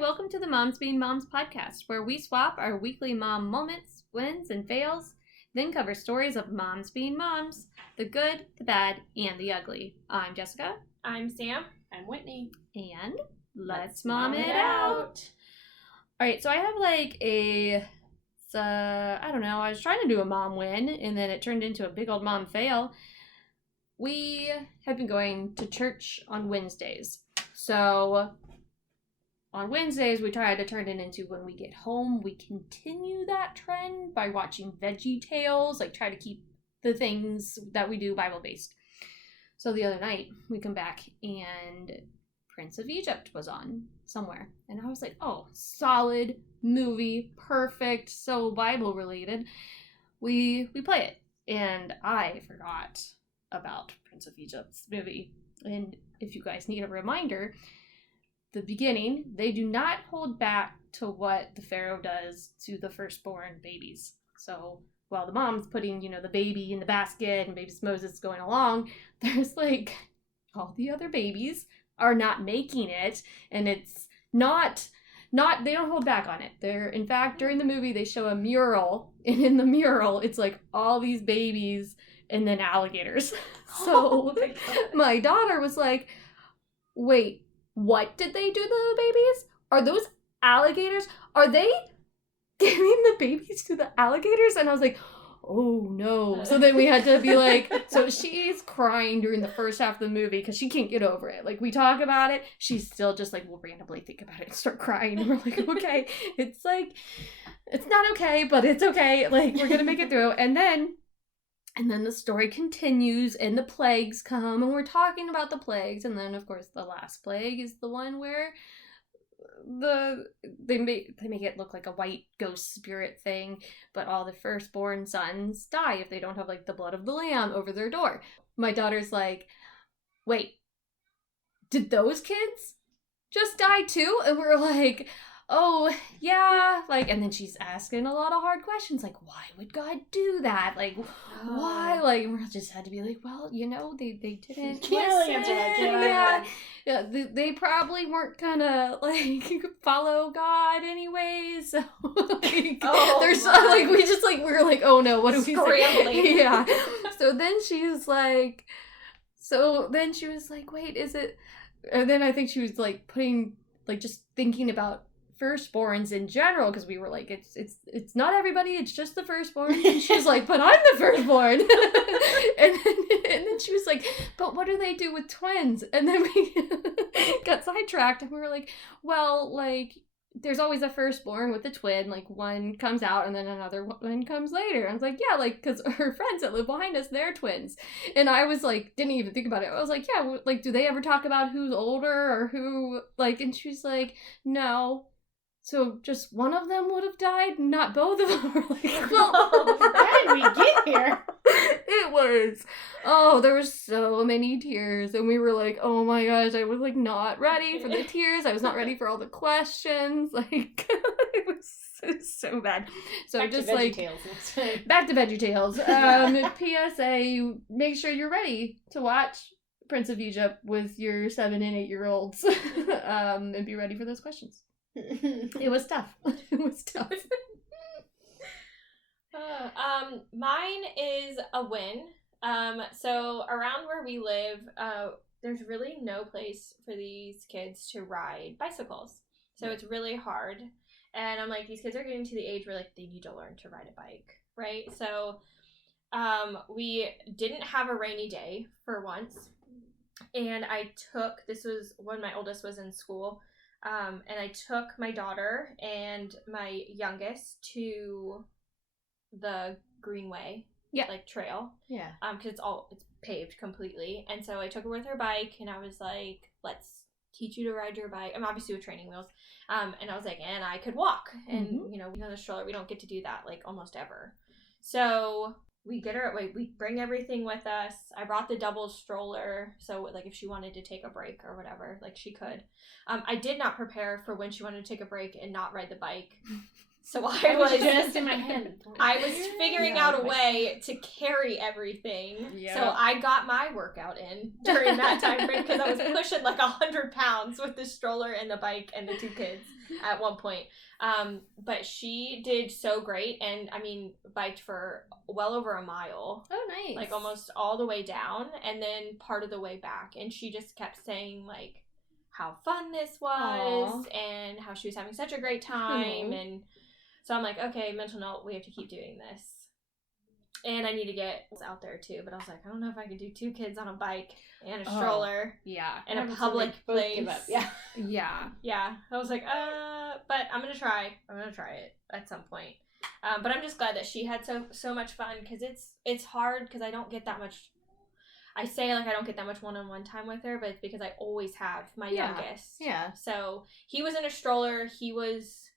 Welcome to the Moms Being Moms podcast, where we swap our weekly mom moments, wins, and fails, then cover stories of moms being moms, the good, the bad, and the ugly. I'm Jessica. I'm Sam. I'm Whitney. And let's mom it out. All right, so I have I was trying to do a mom win, and then it turned into a big old mom fail. We have been going to church on Wednesdays. So on Wednesdays, we try to turn it into when we get home. We continue that trend by watching Veggie Tales, try to keep the things that we do Bible-based. So the other night, we come back and Prince of Egypt was on somewhere. And I was like, oh, solid movie, perfect, so Bible-related. We play it. And I forgot about Prince of Egypt's movie. And if you guys need a reminder, the beginning, they do not hold back to what the Pharaoh does to the firstborn babies. So while the mom's putting, the baby in the basket and baby Moses going along, there's all the other babies are not making it, and it's not they don't hold back on it. In fact, during the movie, they show a mural, and in the mural, it's all these babies and then alligators. So my daughter was like, wait, what did they do to the babies? Are those alligators? Are they giving the babies to the alligators? And I was like, oh no. So then we had to be so she's crying during the first half of the movie because she can't get over it. We talk about it, she's still just we'll randomly think about it and start crying. And we're okay, it's it's not okay, but it's okay. We're gonna make it through. And then the story continues, and the plagues come, and we're talking about the plagues, and then, of course, the last plague is the one where they make it look like a white ghost spirit thing, but all the firstborn sons die if they don't have, the blood of the lamb over their door. My daughter's wait, did those kids just die too? And we're oh, yeah, and then she's asking a lot of hard questions, why would God do that? Why? And we just had to be well, they didn't Can't answer that, yeah, they probably weren't gonna, follow God anyways, so, there's, we were oh no, what do we say? Yeah, so then she was wait, is it, and then I think she was, putting, just thinking about firstborns in general, because we were it's not everybody, it's just the firstborn. And she was but I'm the firstborn. and then she was but what do they do with twins? And then we got sidetracked, and we were well, there's always a firstborn with a twin, one comes out and then another one comes later. I was yeah, because her friends that live behind us, they're twins. And I was didn't even think about it. I was yeah, do they ever talk about who's older or who, and she's no. So just one of them would have died, not both of them. How did we get here? It was, there were so many tears, and we were oh my gosh, I was not ready for the tears. I was not ready for all the questions. It was so bad. So back just to Veggie Tales next time. Back to Veggie Tales. PSA: make sure you're ready to watch Prince of Egypt with your 7 and 8 year olds, and be ready for those questions. It was tough. It was tough. Mine is a win. So around where we live, there's really no place for these kids to ride bicycles. So it's really hard. And I'm these kids are getting to the age where they need to learn to ride a bike, right? So we didn't have a rainy day for once. And this was when my oldest was in school. And I took my daughter and my youngest to the Greenway, trail. Yeah. Because it's paved completely. And so I took her with her bike, and I was let's teach you to ride your bike. I'm obviously with training wheels. And I was and I could walk. And, the stroller, we don't get to do that, almost ever. So we get her, we bring everything with us. I brought the double stroller, so like if she wanted to take a break or whatever, like she could. I did not prepare for when she wanted to take a break and not ride the bike. So I was just in my head. I was figuring out a way to carry everything. Yeah. So I got my workout in during that time frame because I was pushing like 100 pounds with the stroller and the bike and the 2 kids at one point. But she did so great, and I mean, biked for well over a mile. Oh, nice. Like almost all the way down and then part of the way back. And she just kept saying like how fun this was and how she was having such a great time. And so I'm like, okay, mental note, we have to keep doing this. And I need to get out there too. But I was like, I don't know if I could do 2 kids on a bike and a stroller. Yeah. In a public place. Yeah. Yeah. Yeah. I was like, but I'm going to try. I'm going to try it at some point. But I'm just glad that she had so much fun because it's hard because I don't get that much. I say like I don't get that much one-on-one time with her, but it's because I always have my youngest. Yeah. So he was in a stroller. He was,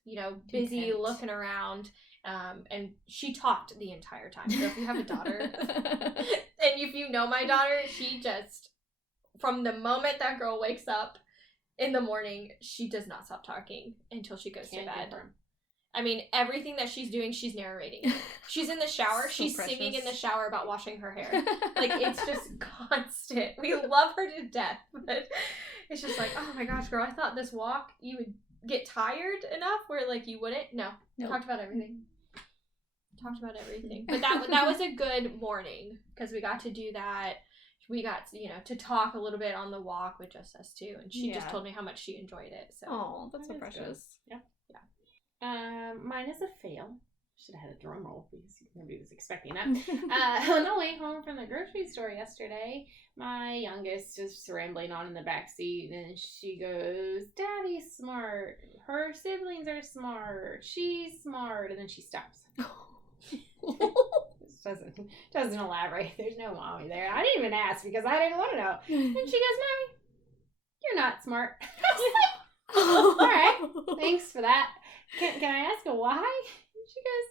busy Content. looking around. And she talked the entire time. So if you have a daughter, and if you know my daughter, she just, from the moment that girl wakes up in the morning, she does not stop talking until she goes to bed. I mean, everything that she's doing, she's narrating. She's in the shower. So She's precious. singing in the shower about washing her hair. Like, it's just constant. We love her to death. But it's just like, oh my gosh, girl, I thought this walk, you would get tired enough where, like, you wouldn't. No. Nope. Talked about everything. But that was a good morning because we got to do that. We got, to talk a little bit on the walk with just us two. And she just told me how much she enjoyed it. So. Oh, that's so precious. Yeah. Mine is a fail. Should have had a drum roll because nobody was expecting that. On the way home from the grocery store yesterday, my youngest is rambling on in the back seat, and she goes, "Daddy's smart. Her siblings are smart. She's smart," and then she stops. Doesn't elaborate. There's no mommy there. I didn't even ask because I didn't want to know. And she goes, "Mommy, you're not smart." I was like, "All right, thanks for that. Can I ask her why?" And she goes,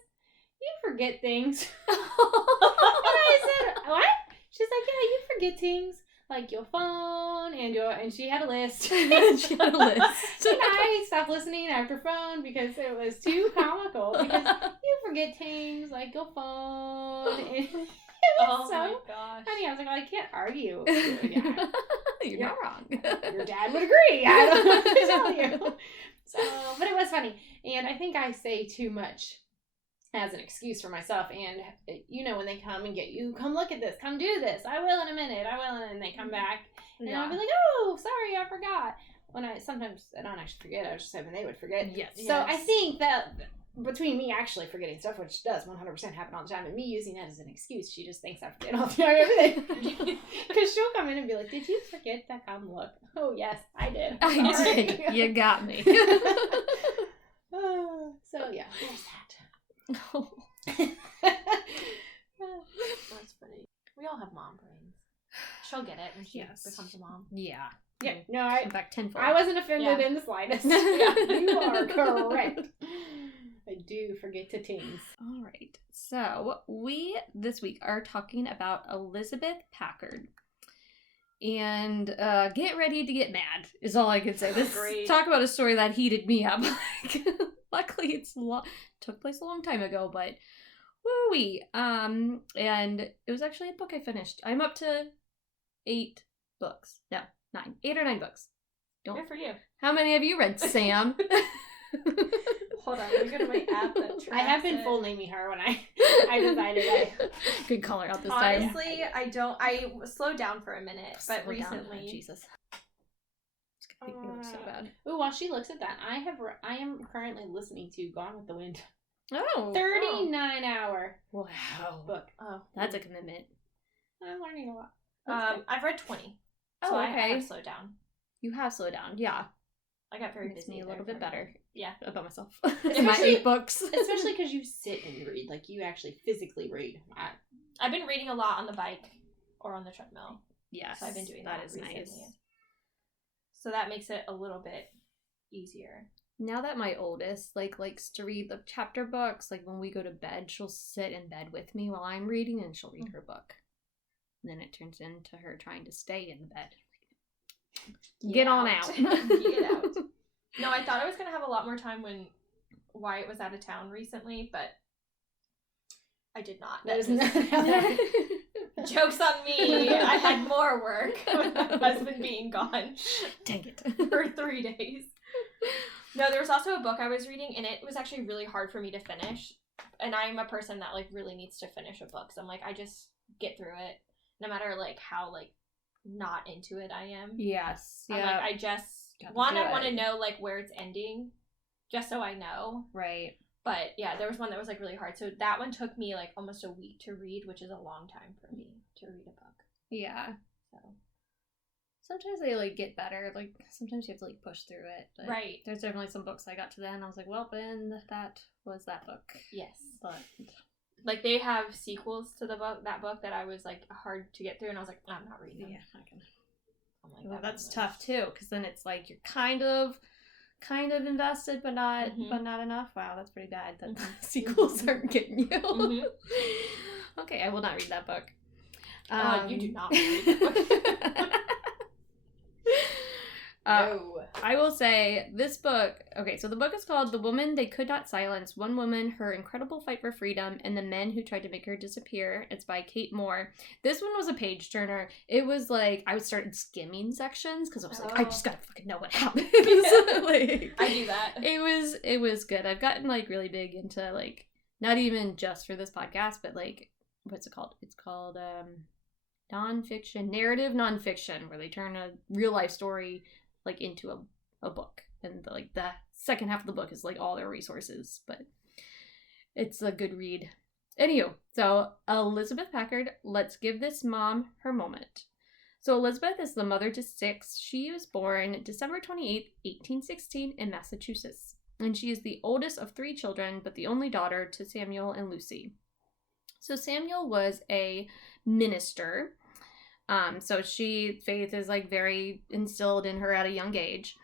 "You forget things." And I said, "What?" She's like, "Yeah, you forget things like your phone and she had a list." She had a list. And I stopped listening after phone because it was too comical. Because you forget things like your phone. And it was my gosh. funny. I was like, I can't argue. You're not wrong. Your dad would agree. I don't know what to tell you. So, but it was funny. And I think I say too much as an excuse for myself. And, when they come and get you, come look at this, come do this. I will in a minute. And they come back. And I'll be like, "Oh, sorry, I forgot." Sometimes I don't actually forget. I was just hoping they would forget. Yes. So I think that between me actually forgetting stuff, which does 100% happen all the time, and me using that as an excuse, she just thinks I forget all the time everything. Because she'll come in and be like, "Did you forget to come look?" "Oh, yes, I did. I Sorry." did. You got me. So, yeah, there's That's funny. We all have mom brains. She'll get it when she becomes a mom. Yeah. Yeah, no, I Come back tenfold. I wasn't offended in the slightest. Yeah, you are correct. I do forget to tease. All right. So we this week are talking about Elizabeth Packard. And get ready to get mad is all I can say. This Great. Talk about a story that heated me up. Luckily, took place a long time ago, but woo-wee. And it was actually a book I finished. I'm up to 8 books. No, 9. 8 or 9 books. Good for you. How many have you read, Sam? Hold on, let me go to my app that tracks I have been it. full naming her when I decided Good color out this time. Honestly, I slowed down for a minute, but Slow down. recently. Oh, Jesus. It's gonna make me look so bad. Ooh, while she looks at that, I am currently listening to Gone with the Wind. Oh. 39-hour Wow. book. Oh, That's a commitment. I'm learning a lot. I've read 20. Oh, So I okay. have slowed down. You have slowed down. Yeah. I got very Makes busy. me a there little for bit better. minute. Yeah. About myself. In my Especially- 8 books. Especially because you sit and read. Like, you actually physically read. I've been reading a lot on the bike or on the treadmill. Yes. So I've been doing that That is recently. nice. So that makes it a little bit easier. Now that my oldest likes to read the chapter books, like when we go to bed, she'll sit in bed with me while I'm reading and she'll read her book. And then it turns into her trying to stay in the bed. Get on out. Get out. No, I thought I was going to have a lot more time when Wyatt was out of town recently, but I did not. That is not Joke's on me. I had more work with my husband being gone. Dang it. For 3 days. No, there was also a book I was reading, and it was actually really hard for me to finish. And I'm a person that, like, really needs to finish a book. So I'm like, I just get through it, no matter, like, how, like, not into it I am. Yes. I'm Yeah. like, I want to know, like, where it's ending, just so I know. Right. But, yeah, there was one that was, like, really hard. So that one took me, like, almost a week to read, which is a long time for me to read a book. Yeah. So... Sometimes they, like, get better. Like, sometimes you have to, like, push through it. But right. There's definitely some books I got to then. I was like, well, and that was that book. Yes. But... Like, they have sequels to that book that I was, like, hard to get through. And I was like, I'm not reading them. Yeah, I can. I'm like, well, that's tough, too. Because then it's like, you're kind of invested, but not enough. Wow, that's pretty bad that the sequels aren't getting you. Mm-hmm. Okay, I will not read that book. You do not read that book. No. I will say this book, okay, so the book is called The Woman They Could Not Silence, One Woman, Her Incredible Fight for Freedom, and the Men Who Tried to Make Her Disappear. It's by Kate Moore. This one was a page turner. It was like, I started skimming sections because I was like, I just gotta fucking know what happens. Like, I do that. It was good. I've gotten like really big into like, not even just for this podcast, but like, what's it called? It's called narrative nonfiction, where they turn a real life story like into a book, and the second half of the book is like all their resources, but it's a good read. Anywho, so Elizabeth Packard, let's give this mom her moment. So Elizabeth is the mother to 6. She was born December 28th, 1816 in Massachusetts, and she is the oldest of 3 children, but the only daughter to Samuel and Lucy. So Samuel was a minister. So faith is like very instilled in her at a young age.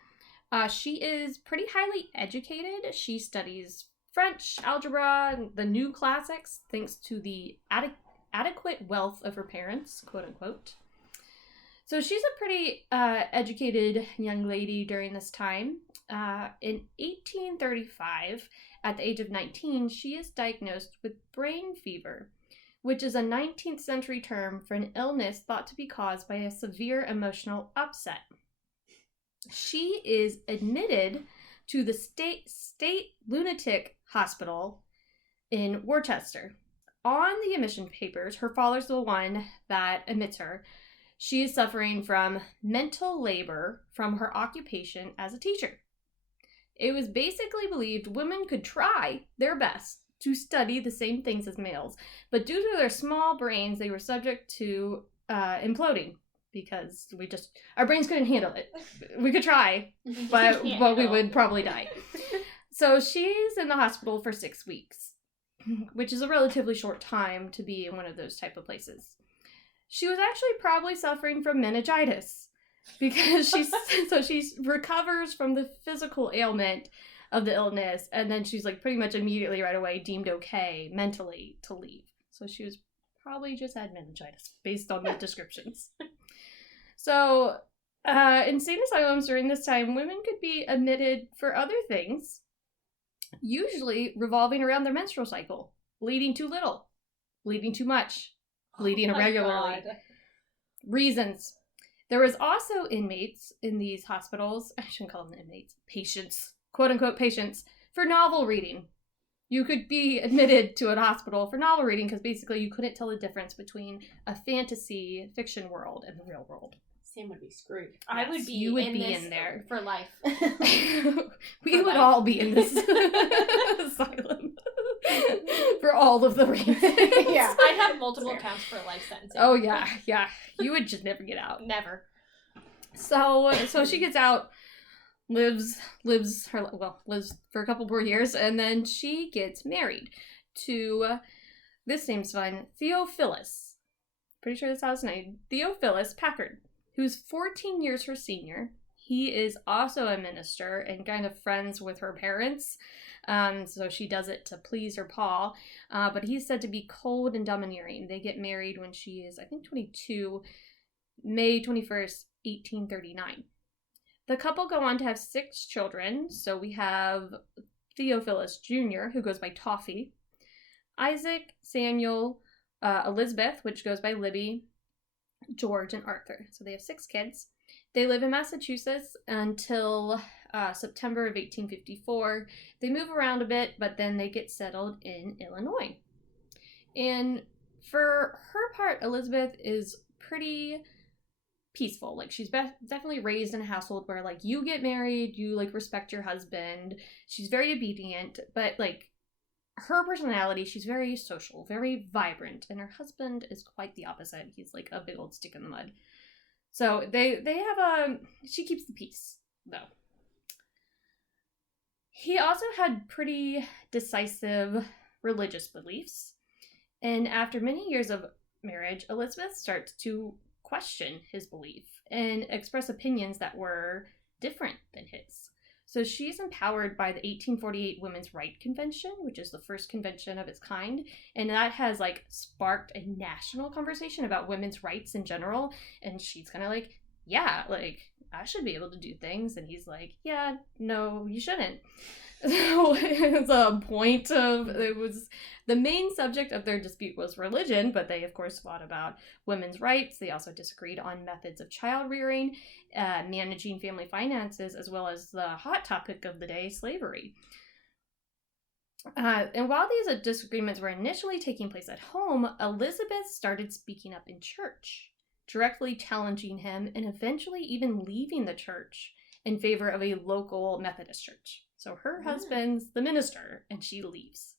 She is pretty highly educated. She studies French, algebra, the new classics, thanks to the adequate wealth of her parents, quote unquote. So she's a pretty educated young lady during this time. In 1835, at the age of 19, she is diagnosed with brain fever, which is a 19th century term for an illness thought to be caused by a severe emotional upset. She is admitted to the state lunatic hospital in Worcester. On the admission papers, her father's the one that admits her. She is suffering from mental labor from her occupation as a teacher. It was basically believed women could try their best to study the same things as males, but due to their small brains, they were subject to imploding because our brains couldn't handle it. We could try, but we would probably die. So she's in the hospital for 6 weeks, which is a relatively short time to be in one of those type of places. She was actually probably suffering from meningitis because she recovers from the physical ailment of the illness, and then she's like pretty much immediately right away deemed okay mentally to leave. So she was probably just had meningitis based on the descriptions. So insane asylums during this time, women could be admitted for other things, usually revolving around their menstrual cycle, bleeding too little, bleeding too much, bleeding irregularly. Reasons. There was also inmates in these hospitals, I shouldn't call them inmates, patients, quote-unquote patients, for novel reading. You could be admitted to a hospital for novel reading because basically you couldn't tell the difference between a fantasy fiction world and the real world. Sam would be screwed. I would be. You would in be this in there for life. We would all be in this asylum for all of the reasons. Yeah, I'd have multiple counts for life sentencing. Oh yeah. You would just never get out. Never. So she gets out, lives for a couple more years, and then she gets married to, this name's fun, Theophilus. Pretty sure that's how his name. Theophilus Packard, who's 14 years her senior. He is also a minister and kind of friends with her parents. So she does it to please her pa. But he's said to be cold and domineering. They get married when she is, I think, 22, May 21st, 1839. The couple go on to have 6 children. So we have Theophilus Jr., who goes by Toffee, Isaac, Samuel, Elizabeth, which goes by Libby, George, and Arthur. So they have 6 kids. They live in Massachusetts until September of 1854. They move around a bit, but then they get settled in Illinois. And for her part, Elizabeth is pretty peaceful. Like, she's definitely raised in a household where, like, you get married, you, like, respect your husband. She's very obedient, but, like, her personality, she's very social, very vibrant, and her husband is quite the opposite. He's like a big old stick in the mud. So they have she keeps the peace, though. He also had pretty decisive religious beliefs, and after many years of marriage, Elizabeth starts to question his belief and express opinions that were different than his. So she's empowered by the 1848 Women's Rights Convention, which is the first convention of its kind, and that has, like, sparked a national conversation about women's rights in general, and she's kind of like, yeah, like, I should be able to do things, and he's like, yeah, no, you shouldn't. So the main subject of their dispute was religion, but they of course fought about women's rights. They also disagreed on methods of child rearing, managing family finances, as well as the hot topic of the day, slavery. And while these disagreements were initially taking place at home, Elizabeth started speaking up in church, directly challenging him and eventually even leaving the church in favor of a local Methodist church. So her husband's the minister, and she leaves.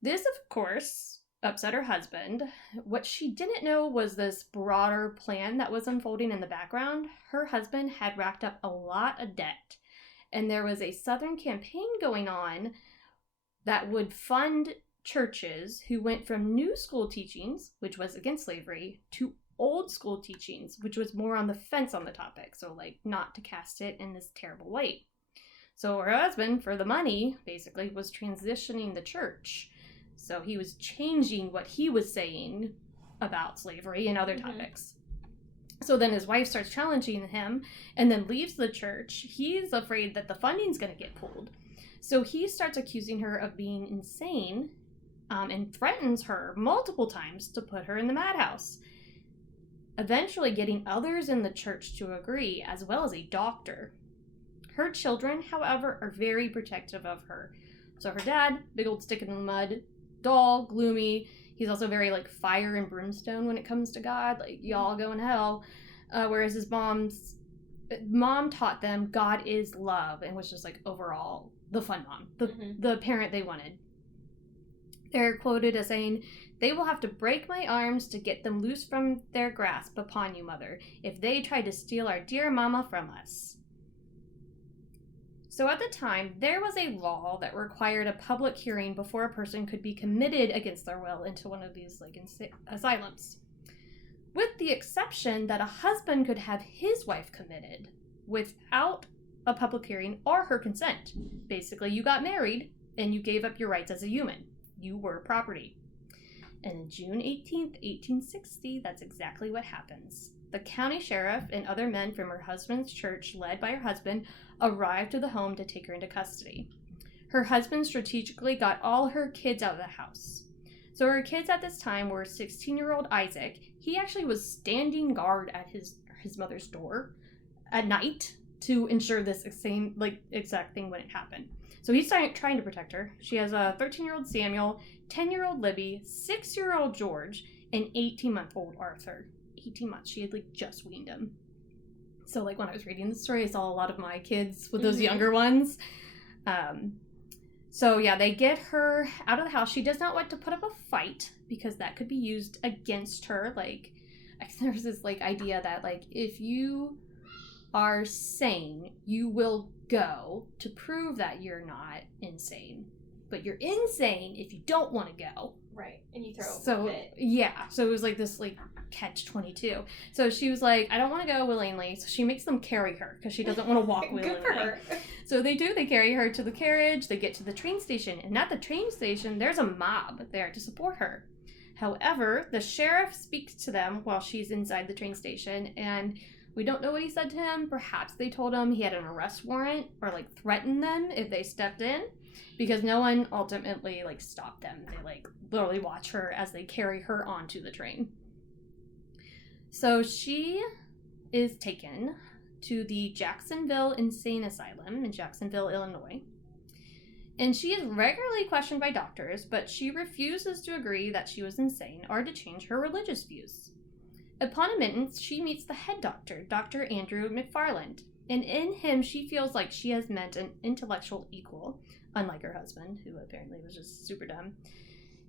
This, of course, upset her husband. What she didn't know was this broader plan that was unfolding in the background. Her husband had racked up a lot of debt, and there was a Southern campaign going on that would fund churches who went from new school teachings, which was against slavery, to old school teachings, which was more on the fence on the topic. So, like, not to cast it in this terrible light. So her husband, for the money, basically, was transitioning the church. So he was changing what he was saying about slavery and other topics. So then his wife starts challenging him and then leaves the church. He's afraid that the funding's going to get pulled. So he starts accusing her of being insane and threatens her multiple times to put her in the madhouse. Eventually getting others in the church to agree, as well as a doctor. Her children, however, are very protective of her. So her dad, big old stick in the mud, dull, gloomy. He's also very, like, fire and brimstone when it comes to God. Like, y'all go in hell. Whereas his mom taught them God is love and was just, like, overall the fun mom. The parent they wanted. They're quoted as saying, "They will have to break my arms to get them loose from their grasp upon you, mother, if they try to steal our dear mama from us." So at the time, there was a law that required a public hearing before a person could be committed against their will into one of these, like, asylums. With the exception that a husband could have his wife committed without a public hearing or her consent. Basically, you got married and you gave up your rights as a human. You were property. And on June 18th, 1860, that's exactly what happens. The county sheriff and other men from her husband's church, led by her husband, arrived to the home to take her into custody. Her husband strategically got all her kids out of the house. So her kids at this time were 16-year-old Isaac. He actually was standing guard at his mother's door at night to ensure this exact thing wouldn't happen. So he's trying to protect her. She has a 13-year-old Samuel, 10-year-old Libby, 6-year-old George, and 18-month-old Arthur. 18 months. She had, like, just weaned him. So, like, when I was reading the story, I saw a lot of my kids with those younger ones. So, yeah, they get her out of the house. She does not want to put up a fight because that could be used against her. Like, there's this, like, idea that, like, if you are sane, you will go to prove that you're not insane. but you're insane if you don't want to go. Right. And you throw So a fit. yeah, so it was like this like catch-22. So she was like, I don't want to go willingly, so she makes them carry her because she doesn't want to walk willingly. Good for her. So they carry her to the carriage, they get to the train station, and at the train station there's a mob there to support her. However, the sheriff speaks to them while she's inside the train station, and we don't know what he said to him. Perhaps they told him he had an arrest warrant or like threatened them if they stepped in, because no one ultimately like stopped them. They like literally watch her as they carry her onto the train. So she is taken to the Jacksonville Insane Asylum in Jacksonville, Illinois. And she is regularly questioned by doctors, but she refuses to agree that she was insane or to change her religious views. Upon admittance, she meets the head doctor, Dr. Andrew McFarland, and in him she feels like she has met an intellectual equal, unlike her husband, who apparently was just super dumb.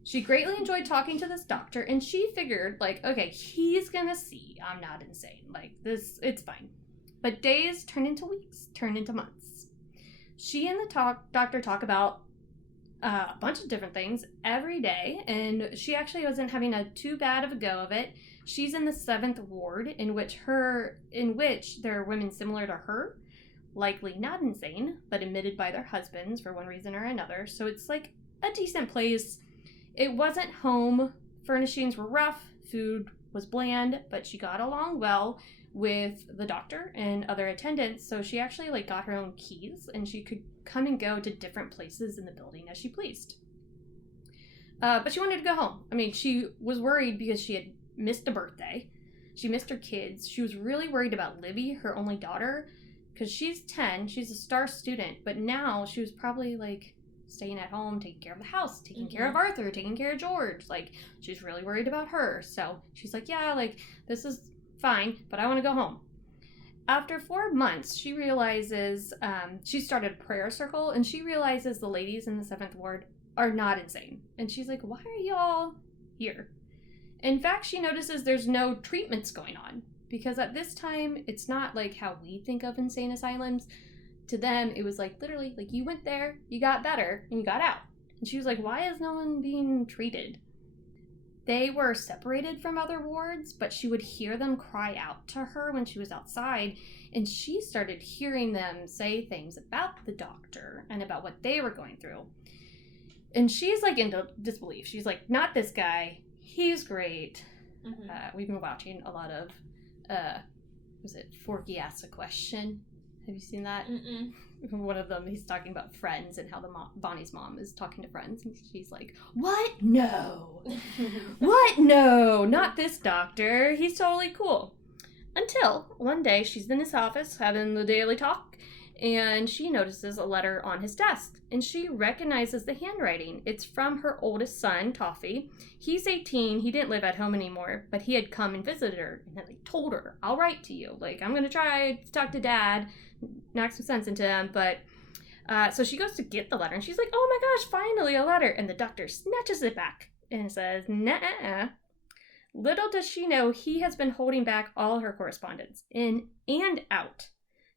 She greatly enjoyed talking to this doctor, and she figured, like, okay, he's gonna see I'm not insane. Like, this, it's fine. But days turn into weeks, turn into months. She and the doctor talk about a bunch of different things every day, and she actually wasn't having too bad of a go of it. She's in the 7th ward, in which there are women similar to her, likely not insane, but admitted by their husbands for one reason or another. So it's like a decent place. It wasn't home. Furnishings were rough. Food was bland, but she got along well with the doctor and other attendants. So she actually like got her own keys, and she could come and go to different places in the building as she pleased. But she wanted to go home. I mean, she was worried because she had missed a birthday. She missed her kids. She was really worried about Libby, her only daughter, because she's 10. She's a star student, but now she was probably like staying at home, taking care of the house, taking care of Arthur, taking care of George. Like, she's really worried about her. So she's like, yeah, like, this is fine, but I want to go home. After 4 months, she realizes, she started a prayer circle, and she realizes the ladies in the 7th ward are not insane. And she's like, why are y'all here? In fact, she notices there's no treatments going on, because at this time, it's not like how we think of insane asylums. To them, it was like, literally, like, you went there, you got better, and you got out. And she was like, why is no one being treated? They were separated from other wards, but she would hear them cry out to her when she was outside, and she started hearing them say things about the doctor and about what they were going through. And she's like into disbelief. She's like, not this guy. He's great. We've been watching a lot of, was it Forky Asks a Question? Have you seen that? Mm-mm. One of them, he's talking about Friends and how Bonnie's mom is talking to Friends, and she's like, what? No. What? No, not this doctor. He's totally cool. Until one day she's in his office having the daily talk, and she notices a letter on his desk, and she recognizes the handwriting. It's from her oldest son, Toffee. He's 18. He didn't live at home anymore, but he had come and visited her and had like told her, I'll write to you. Like, I'm going to try to talk to Dad, knock some sense into him. But so she goes to get the letter, and she's like, oh my gosh, finally a letter. And the doctor snatches it back and says, nah. Little does she know he has been holding back all her correspondence, in and out.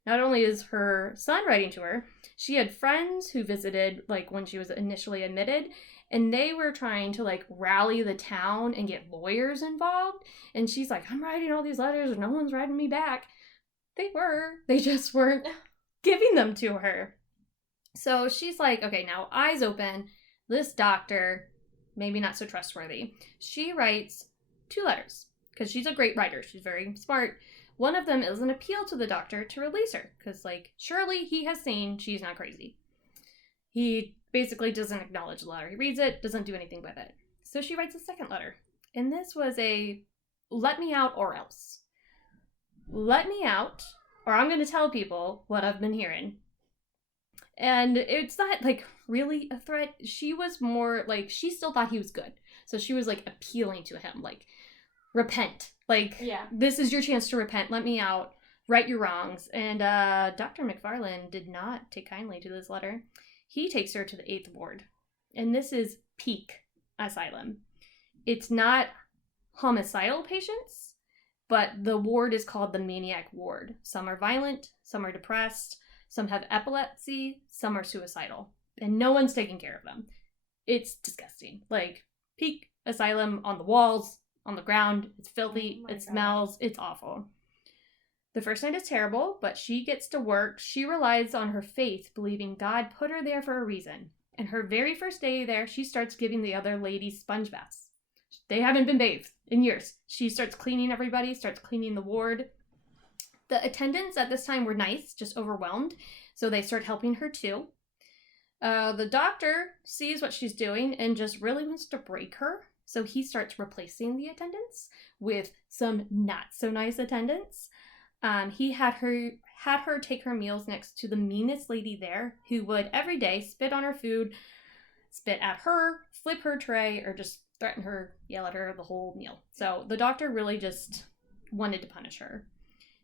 Not only is her son writing to her, she had friends who visited, like, when she was initially admitted, and they were trying to, like, rally the town and get lawyers involved. And she's like, I'm writing all these letters and no one's writing me back. They just weren't giving them to her. So she's like, okay, now eyes open. This doctor, maybe not so trustworthy. She writes 2 letters, because she's a great writer. She's very smart. One of them is an appeal to the doctor to release her, because, like, surely he has seen she's not crazy. He basically doesn't acknowledge the letter. He reads it, doesn't do anything with it. So she writes a second letter. And this was a, let me out or else. Let me out, or I'm going to tell people what I've been hearing. And it's not, like, really a threat. She was more, like, she still thought he was good. So she was, like, appealing to him, like, repent. Like, yeah. This is your chance to repent. Let me out. Right your wrongs. And Dr. McFarland did not take kindly to this letter. He takes her to the 8th ward. And this is peak asylum. It's not homicidal patients, but the ward is called the maniac ward. Some are violent, some are depressed, some have epilepsy, some are suicidal. and no one's taking care of them. It's disgusting. Like, peak asylum on the walls, on the ground. It's filthy. It smells. It's awful. The first night is terrible, but she gets to work. She relies on her faith, believing God put her there for a reason. And her very first day there, she starts giving the other ladies sponge baths. They haven't been bathed in years. She starts cleaning everybody, starts cleaning the ward. The attendants at this time were nice, just overwhelmed, so they start helping her too. The doctor sees what she's doing and just really wants to break her, so he starts replacing the attendants with some not so nice attendants. He had her take her meals next to the meanest lady there, who would every day spit on her food, spit at her, flip her tray, or just threaten her, yell at her the whole meal. So the doctor really just wanted to punish her.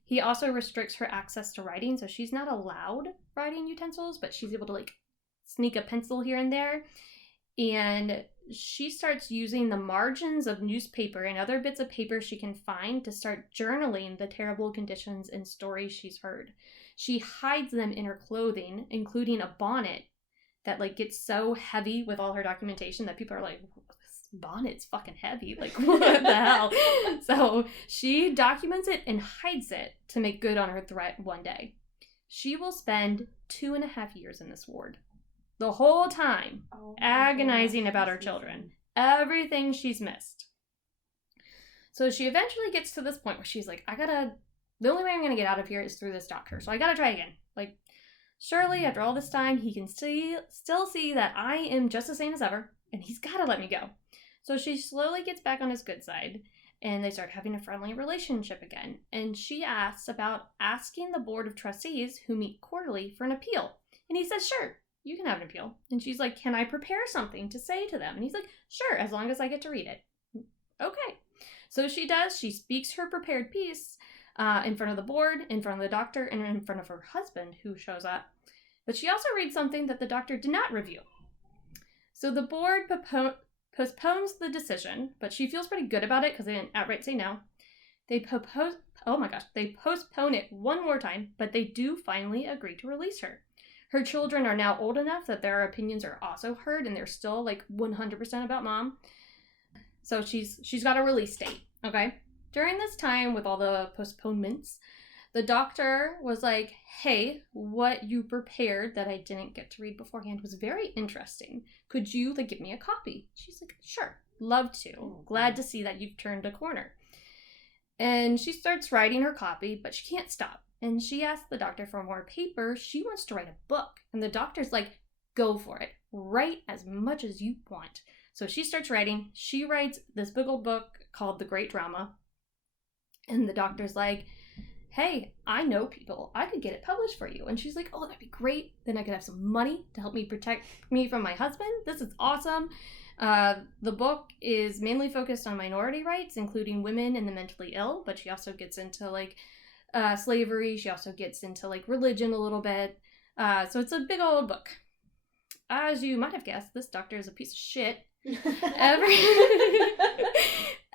He also restricts her access to writing, so she's not allowed writing utensils, but she's able to like sneak a pencil here and there. And she starts using the margins of newspaper and other bits of paper she can find to start journaling the terrible conditions and stories she's heard. She hides them in her clothing, including a bonnet that like gets so heavy with all her documentation that people are like, this bonnet's fucking heavy. Like, what the hell? So she documents it and hides it to make good on her threat one day. She will spend 2.5 years in this ward. The whole time, agonizing about her children. Everything she's missed. So she eventually gets to this point where she's like, the only way I'm going to get out of here is through this doctor. So I got to try again. Like, surely after all this time, he can still see that I am just as sane as ever, and he's got to let me go. So she slowly gets back on his good side, and they start having a friendly relationship again. And she asks about asking the board of trustees, who meet quarterly, for an appeal. And he says, sure. You can have an appeal. And she's like, can I prepare something to say to them? And he's like, sure, as long as I get to read it. Okay. So she does. She speaks her prepared piece in front of the board, in front of the doctor, and in front of her husband, who shows up. But she also reads something that the doctor did not review. So the board postpones the decision, but she feels pretty good about it because they didn't outright say no. They postpone it one more time, but they do finally agree to release her. Her children are now old enough that their opinions are also heard, and they're still like 100% about mom. So she's got a release date, okay? During this time with all the postponements, the doctor was like, hey, what you prepared that I didn't get to read beforehand was very interesting. Could you like give me a copy? She's like, sure, love to. Glad to see that you've turned a corner. And she starts writing her copy, but she can't stop. And she asks the doctor for more paper. She wants to write a book. And the doctor's like, go for it. Write as much as you want. So she starts writing. She writes this big old book called The Great Drama. And the doctor's like, hey, I know people. I could get it published for you. And she's like, oh, that'd be great. Then I could have some money to help me protect me from my husband. This is awesome. The book is mainly focused on minority rights, including women and the mentally ill. But she also gets into like slavery. She also gets into like religion a little bit. So it's a big old book. As you might have guessed, this doctor is a piece of shit.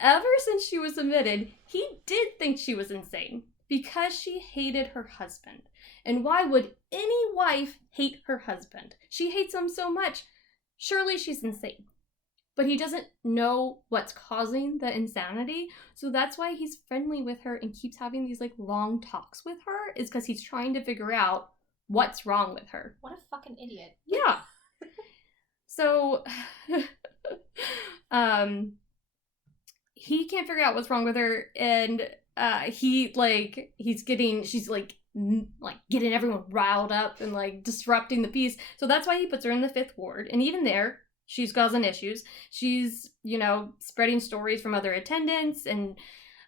Ever since she was admitted, he did think she was insane because she hated her husband. And why would any wife hate her husband? She hates him so much. Surely she's insane. But he doesn't know what's causing the insanity. So that's why he's friendly with her and keeps having these like long talks with her, is because he's trying to figure out what's wrong with her. What a fucking idiot. Yeah. So he can't figure out what's wrong with her, and she's like getting everyone riled up and like disrupting the peace. So that's why he puts her in the 5th ward. And even there, she's causing issues. She's, spreading stories from other attendants and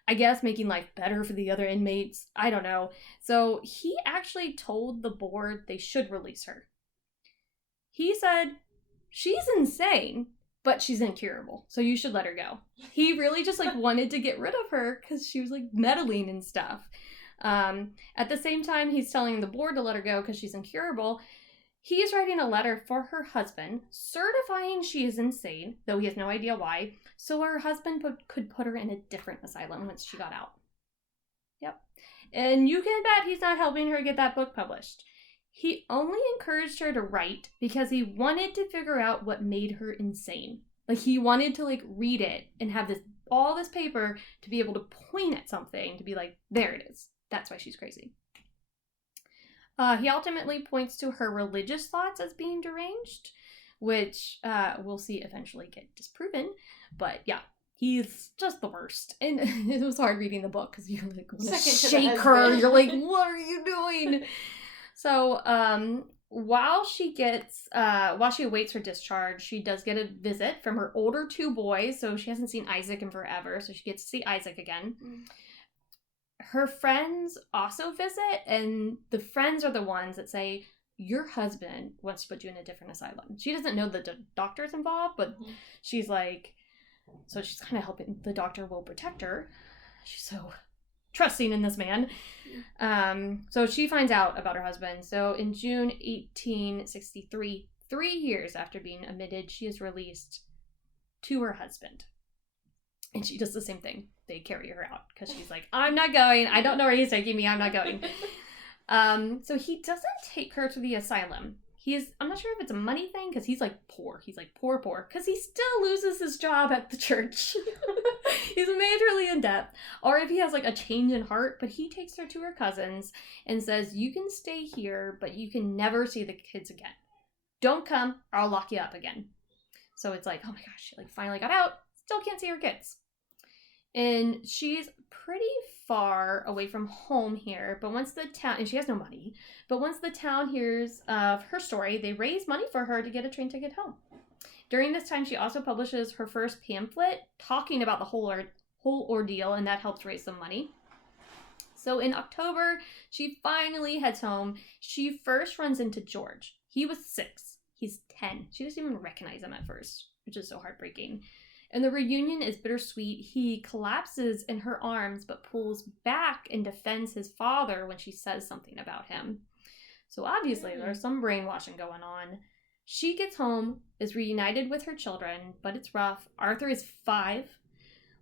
I guess making life better for the other inmates. I don't know. So he actually told the board they should release her. He said, she's insane, but she's incurable, so you should let her go. He really just like wanted to get rid of her because she was like meddling and stuff. At the same time, he's telling the board to let her go because she's incurable. He's writing a letter for her husband, certifying she is insane, though he has no idea why, so her husband could put her in a different asylum once she got out. Yep. And you can bet he's not helping her get that book published. He only encouraged her to write because he wanted to figure out what made her insane. Like, he wanted to, like, read it and have all this paper to be able to point at something, to be like, there it is. That's why she's crazy. He ultimately points to her religious thoughts as being deranged, which we'll see eventually get disproven. But yeah, he's just the worst. And it was hard reading the book because you're like, want to shake her. You're like, what are you doing? So while she awaits her discharge, she does get a visit from her older 2 boys. So she hasn't seen Isaac in forever. So she gets to see Isaac again. Her friends also visit, and the friends are the ones that say, your husband wants to put you in a different asylum. She doesn't know that the doctor's involved, but she's like, so she's kind of hoping the doctor will protect her. She's so trusting in this man. So she finds out about her husband. So in June 1863, 3 years after being admitted, she is released to her husband. And she does the same thing. They carry her out because she's like, I'm not going. I don't know where he's taking me. I'm not going. So he doesn't take her to the asylum. I'm not sure if it's a money thing because he's like poor. He's like poor because he still loses his job at the church. He's majorly in debt. Or if he has like a change in heart, but he takes her to her cousins and says, you can stay here, but you can never see the kids again. Don't come or I'll lock you up again. So it's like, oh my gosh, she like finally got out. Still can't see her kids. And she's pretty far away from home here, but once the town, and she has no money, but once the town hears of her story, they raise money for her to get a train ticket home. During this time, she also publishes her first pamphlet talking about the whole ordeal, and that helps raise some money. So in October, she finally heads home. She first runs into George. He was 6. He's 10. She doesn't even recognize him at first, which is so heartbreaking. And the reunion is bittersweet. He collapses in her arms, but pulls back and defends his father when she says something about him. So obviously there's some brainwashing going on. She gets home, is reunited with her children, but it's rough. Arthur is 5.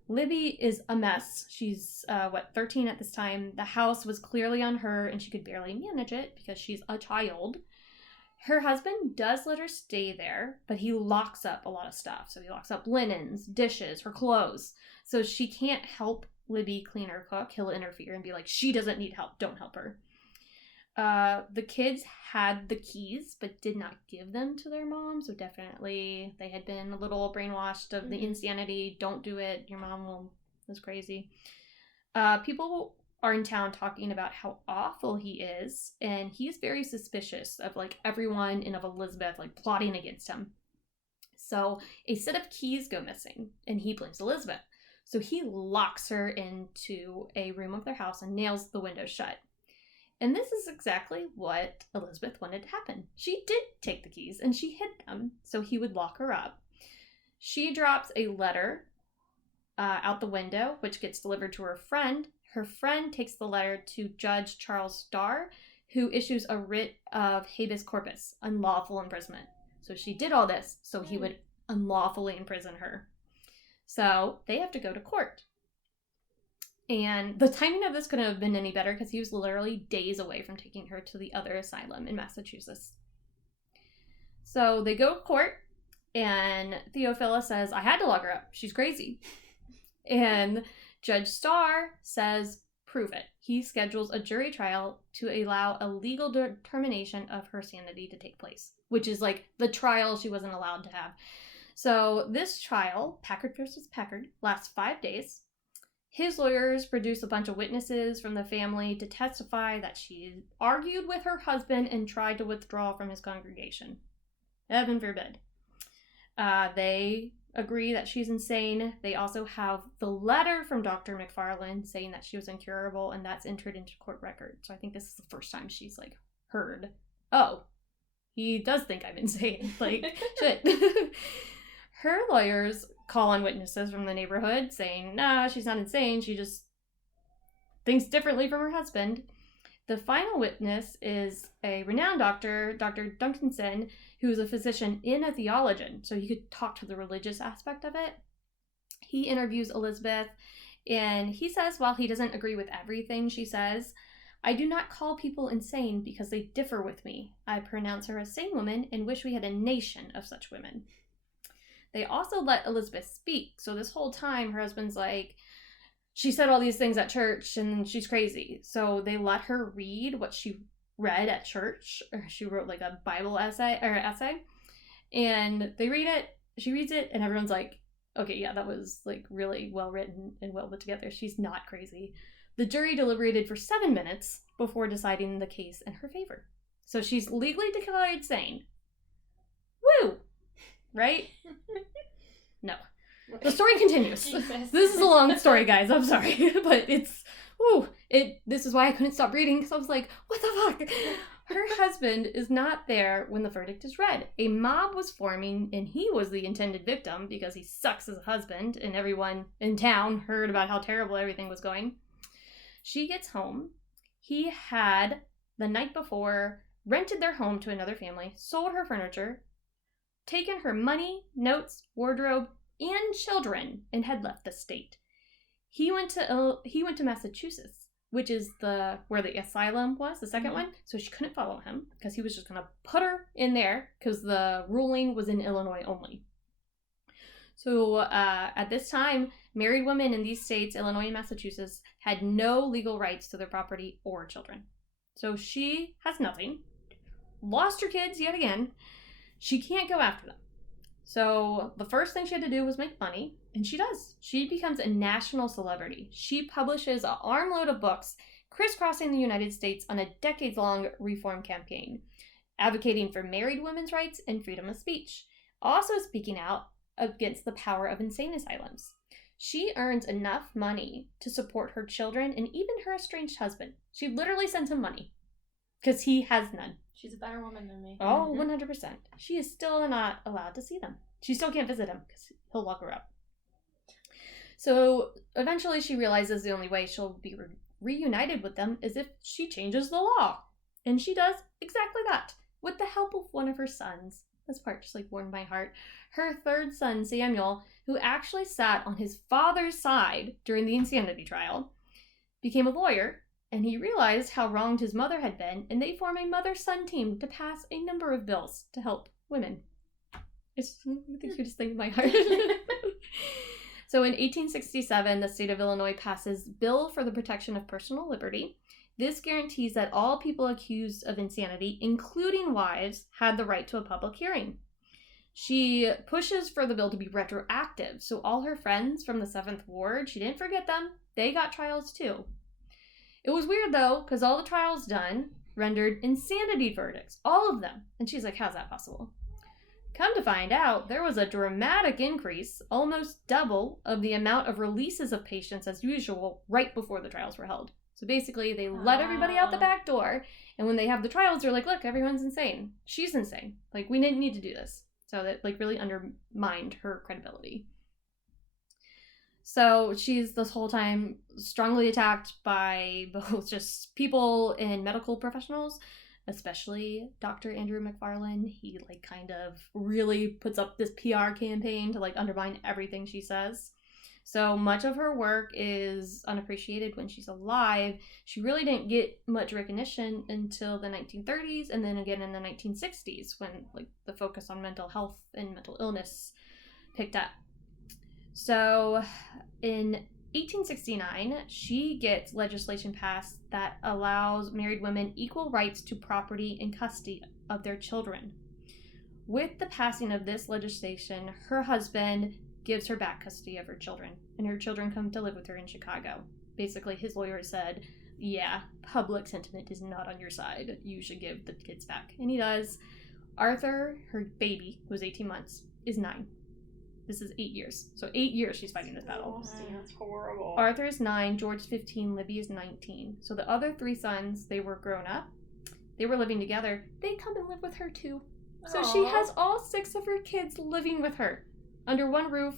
Libby is a mess. She's, 13 at this time. The house was clearly on her, and she could barely manage it because she's a child. Her husband does let her stay there, but he locks up a lot of stuff. So he locks up linens, dishes, her clothes. So she can't help Libby clean or cook. He'll interfere and be like, she doesn't need help. Don't help her. The kids had the keys, but did not give them to their mom. So definitely they had been a little brainwashed of the insanity. Don't do it. Your mom is crazy. People are in town talking about how awful he is, and he's very suspicious of like everyone and of Elizabeth like plotting against him. So a set of keys go missing, and he blames Elizabeth. So he locks her into a room of their house and nails the window shut. And this is exactly what Elizabeth wanted to happen. She did take the keys and she hid them so he would lock her up. She drops a letter out the window, which gets delivered to her friend. Her friend takes the letter to Judge Charles Starr, who issues a writ of habeas corpus, unlawful imprisonment. So she did all this so he would unlawfully imprison her. So they have to go to court. And the timing of this couldn't have been any better because he was literally days away from taking her to the other asylum in Massachusetts. So they go to court, and Theophilus says, I had to lock her up. She's crazy. And Judge Starr says, prove it. He schedules a jury trial to allow a legal determination of her sanity to take place, which is like the trial she wasn't allowed to have. So this trial, Packard versus Packard, lasts 5 days. His lawyers produce a bunch of witnesses from the family to testify that she argued with her husband and tried to withdraw from his congregation. Heaven forbid. They agree that she's insane. They also have the letter from Dr. McFarland saying that she was incurable, and that's entered into court record. So I think this is the first time she's like heard, oh, he does think I'm insane. Like, shit. Her lawyers call on witnesses from the neighborhood saying, nah, she's not insane. She just thinks differently from her husband. The final witness is a renowned doctor, Dr. Duncanson, who's a physician and a theologian, so he could talk to the religious aspect of it. He interviews Elizabeth, and he says while he doesn't agree with everything she says, I do not call people insane because they differ with me. I pronounce her a sane woman and wish we had a nation of such women. They also let Elizabeth speak. So this whole time, her husband's like, she said all these things at church and she's crazy. So they let her read what she read at church. Or she wrote like a Bible essay. And they read it. She reads it and everyone's like, okay, yeah, that was like really well written and well put together. She's not crazy. The jury deliberated for 7 minutes before deciding the case in her favor. So she's legally declared sane. Woo! Right? No. The story continues. Jesus. This is a long story, guys. I'm sorry. But this is why I couldn't stop reading, because I was like, what the fuck? Her husband is not there when the verdict is read. A mob was forming, and he was the intended victim because he sucks as a husband, and everyone in town heard about how terrible everything was going. She gets home. He had, the night before, rented their home to another family, sold her furniture, taken her money, notes, wardrobe, and children, and had left the state. He went to Massachusetts, which is where the asylum was, the second one. So she couldn't follow him because he was just gonna put her in there because the ruling was in Illinois only. So at this time, married women in these states, Illinois and Massachusetts, had no legal rights to their property or children. So she has nothing, lost her kids yet again. She can't go after them. So the first thing she had to do was make money, and she does. She becomes a national celebrity. She publishes an armload of books crisscrossing the United States on a decades-long reform campaign, advocating for married women's rights and freedom of speech, also speaking out against the power of insane asylums. She earns enough money to support her children and even her estranged husband. She literally sends him money because he has none. She's a better woman than me. Oh, 100%. She is still not allowed to see them. She still can't visit him because he'll lock her up. So eventually she realizes the only way she'll be reunited with them is if she changes the law. And she does exactly that with the help of one of her sons. This part just warmed my heart. Her third son, Samuel, who actually sat on his father's side during the insanity trial, became a lawyer. And he realized how wronged his mother had been, and they form a mother-son team to pass a number of bills to help women. It's the cutest thing in my heart. So in 1867, the state of Illinois passes Bill for the Protection of Personal Liberty. This guarantees that all people accused of insanity, including wives, had the right to a public hearing. She pushes for the bill to be retroactive, so all her friends from the 7th Ward, she didn't forget them, they got trials too. It was weird, though, because all the trials done rendered insanity verdicts. All of them. And she's like, how's that possible? Come to find out, there was a dramatic increase, almost double, of the amount of releases of patients as usual right before the trials were held. So basically, they let everybody out the back door, and when they have the trials, they're like, look, everyone's insane. She's insane. We didn't need to do this. So that, really undermined her credibility. So she's this whole time strongly attacked by both just people and medical professionals, especially Dr. Andrew McFarland. He kind of really puts up this PR campaign to undermine everything she says. So much of her work is unappreciated when she's alive. She really didn't get much recognition until the 1930s and then again in the 1960s when the focus on mental health and mental illness picked up. So in 1869, she gets legislation passed that allows married women equal rights to property and custody of their children. With the passing of this legislation, her husband gives her back custody of her children, and her children come to live with her in Chicago. Basically, his lawyer said, yeah, public sentiment is not on your side. You should give the kids back. And he does. Arthur, her baby, who was 18 months, is 9. This is 8 years. So 8 years she's fighting this battle. Oh, that's horrible. Arthur is 9, George is 15, Libby is 19. So the other 3 sons, they were grown up. They were living together. They come and live with her too. So she has all 6 of her kids living with her under one roof.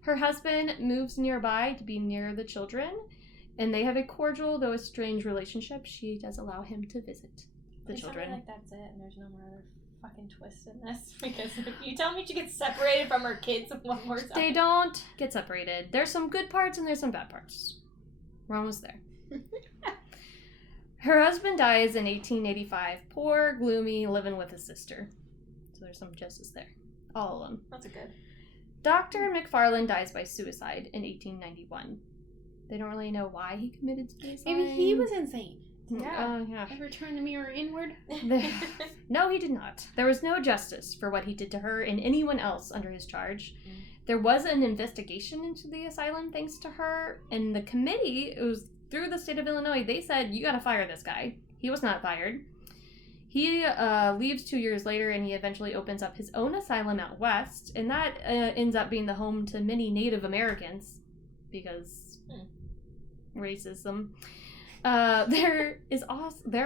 Her husband moves nearby to be near the children, and they have a cordial, though a strange relationship. She does allow him to visit the children. That's it, and there's no more other fucking twist in this, because if you tell me she gets separated from her kids one more time. They don't get separated. There's some good parts and there's some bad parts. We're almost there. Her husband dies in 1885. Poor, gloomy, living with his sister. So there's some justice there. All of them. That's a good. Dr. McFarland dies by suicide in 1891. They don't really know why he committed suicide. Maybe he was insane. Yeah. Ever turn the mirror inward? No, he did not. There was no justice for what he did to her and anyone else under his charge. There was an investigation into the asylum thanks to her, and the committee, it was through the state of Illinois, they said, you gotta fire this guy. He was not fired. He leaves 2 years later, and he eventually opens up his own asylum out west, and that ends up being the home to many Native Americans, because racism. There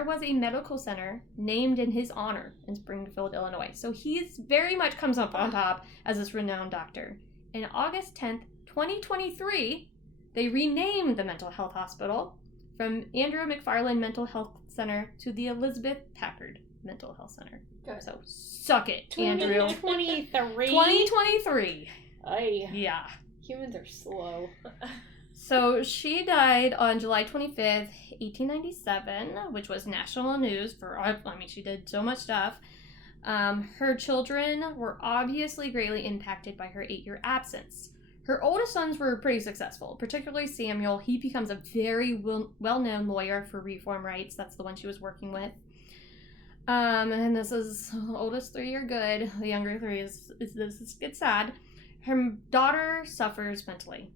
was a medical center named in his honor in Springfield, Illinois. So he's very much comes up on top as this renowned doctor. And August 10th, 2023, they renamed the mental health hospital from Andrew McFarland Mental Health Center to the Elizabeth Packard Mental Health Center. Good. So suck it, Andrew. 2023. 2023. Ay, Yeah. humans are slow. So she died on July 25th, 1897, which was national news for, she did so much stuff. Her children were obviously greatly impacted by her 8-year absence. Her oldest sons were pretty successful, particularly Samuel. He becomes a very well-known lawyer for reform rights. That's the one she was working with. And this is the oldest 3 are good. The younger 3 this gets sad. Her daughter suffers mentally.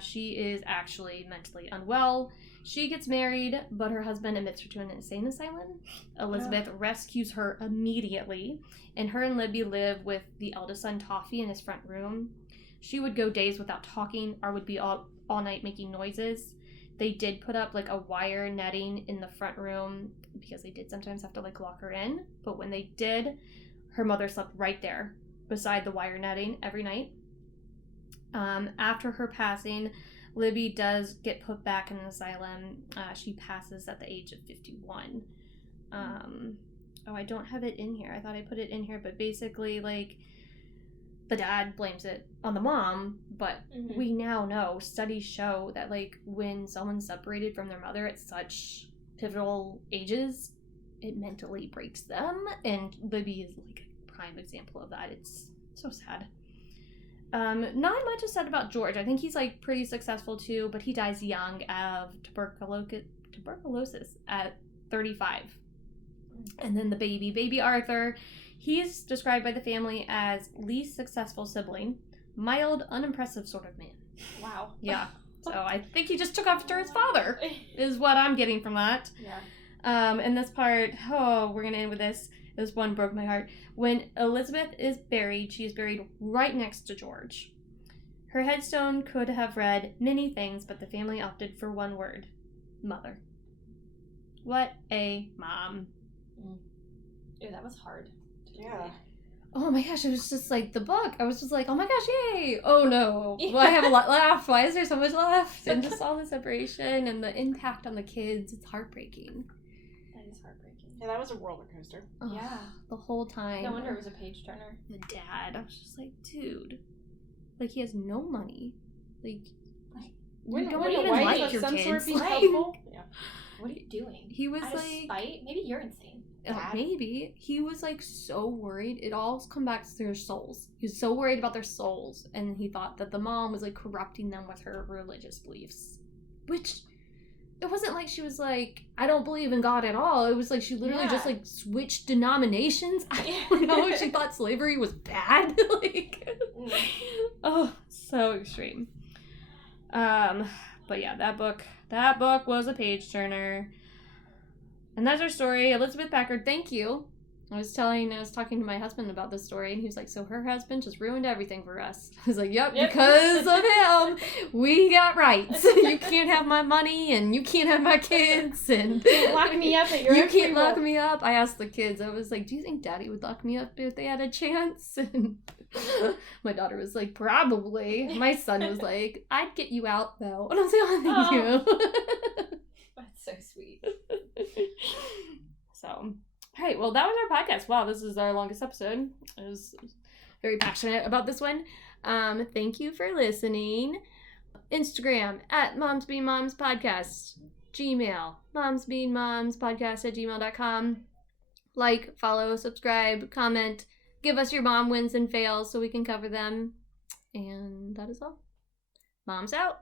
She is actually mentally unwell. She gets married, but her husband admits her to an insane asylum. Elizabeth rescues her immediately, and her and Libby live with the eldest son, Toffee, in his front room. She would go days without talking or would be all night making noises. They did put up like a wire netting in the front room because they did sometimes have to like lock her in. But when they did, her mother slept right there beside the wire netting every night. After her passing, Libby does get put back in an asylum. She passes at the age of 51. I don't have it in here. I thought I put it in here, but basically, like, the dad blames it on the mom, but we now know, studies show that, like, when someone's separated from their mother at such pivotal ages, it mentally breaks them, and Libby is, like, a prime example of that. It's so sad. Not much is said about George. I think he's, like, pretty successful, too, but he dies young of tuberculosis at 35. And then the baby Arthur, he's described by the family as least successful sibling, mild, unimpressive sort of man. Wow. Yeah. So I think he just took after his father, is what I'm getting from that. Yeah. And this part, we're going to end with this. This one broke my heart. When Elizabeth is buried, she is buried right next to George. Her headstone could have read many things, but the family opted for one word: mother. What a mom. Ew, that was hard. Yeah. Oh my gosh, it was just like the book. I was just like, oh my gosh, yay! Oh no. Well, I have a lot left. Why is there so much left? And just all the separation and the impact on the kids. It's heartbreaking. That is heartbreaking. Yeah, that was a roller coaster. Oh, Yeah. The whole time. No wonder it was a page turner. The dad. I was just like, dude. Like, he has no money. Like, you don't even like your some kids. sort of be Like, helpful. Yeah. What are you doing? he was Out of like... spite? Maybe you're insane. maybe. He was like so worried. It all come back to their souls. He was so worried about their souls. And he thought that the mom was like corrupting them with her religious beliefs. Which, it wasn't like she was like, I don't believe in God at all. It was like she literally just like switched denominations. I don't know. She thought slavery was bad. Like, oh, so extreme. But yeah, that book was a page turner. And that's our story. Elizabeth Packard, thank you. I was talking to my husband about this story, and he was like, so her husband just ruined everything for us. I was like, yep. Because of him, we got rights. You can't have my money, and you can't have my kids, and You can't lock me up at your You can't table. lock me up. I asked the kids, I was like, do you think Daddy would lock me up if they had a chance? And my daughter was like, probably. My son was like, I'd get you out, though. And I was like, oh, thank you. That's so sweet. So, all right, well, that was our podcast. Wow, this is our longest episode. I was very passionate about this one. Thank you for listening. Instagram at momsbeingmomspodcast. Gmail, momsbeingmomspodcast@gmail.com. Like, follow, subscribe, comment, give us your mom wins and fails so we can cover them. And that is all. Mom's out.